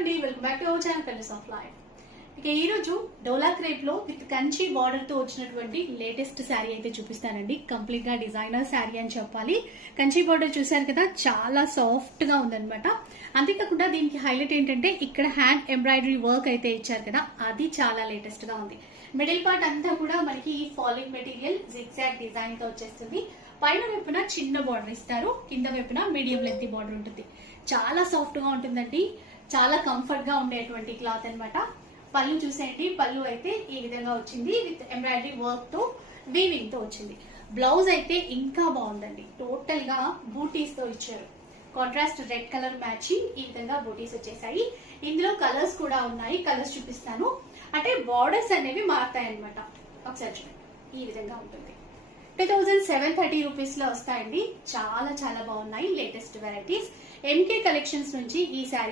అండి, welcome back to our channel colours of life. ఇక ఈ రోజు డోలా క్రేప్ లో విత్ కంచి బార్డర్ తో వచ్చినటువంటి లేటెస్ట్ శారీ అయితే చూపిస్తానండి. కంప్లీట్ గా డిజైనర్ శారీ అని చెప్పాలి. కంచి బార్డర్ చూసారు కదా, చాలా సాఫ్ట్ గా ఉందన్నమాట. అంతేకాకుండా దీనికి హైలైట్ ఏంటంటే ఇక్కడ హ్యాండ్ ఎంబ్రాయిడరీ వర్క్ అయితే ఇచ్చారు కదా, అది చాలా లేటెస్ట్ గా ఉంది. మిడిల్ పార్ట్ అంతా కూడా మనకి ఫాలింగ్ మెటీరియల్ జిగ్జాగ్ డిజైన్ తో వచ్చేస్తుంది. పైన వైపున చిన్న బార్డర్ ఇస్తారు, కింద వైపున మీడియం లెంత్ బార్డర్ ఉంటుంది. చాలా సాఫ్ట్ గా ఉంటుందండి, చాలా కంఫర్ట్ గా ఉండేటువంటి క్లాత్ అన్నమాట. పళ్ళు చూసేయండి, పళ్ళు అయితే ఈ విధంగా వచ్చింది విత్ ఎంబ్రాయిడరీ వర్క్ తో వీవింగ్ తో వచ్చింది. బ్లౌజ్ అయితే ఇంకా బాగుందండి, టోటల్ గా బూటీస్ తో ఇచ్చారు. కాంట్రాస్ట్ రెడ్ కలర్ మ్యాచింగ్ ఈ విధంగా బూటీస్ వచ్చేసాయి. ఇందులో కలర్స్ కూడా ఉన్నాయి, కలర్స్ చూపిస్తాను. అంటే బార్డర్స్ అనేవి మారుతాయి అనమాట. ఒకసారి చూడండి, ఈ విధంగా ఉంటుంది. 2730 రూపీస్ లో వస్తాయండి. చాలా చాలా బాగున్నాయి లేటెస్ట్ వెరైటీస్. ఎంకే కలెక్షన్స్ నుంచి ఈ శారీస్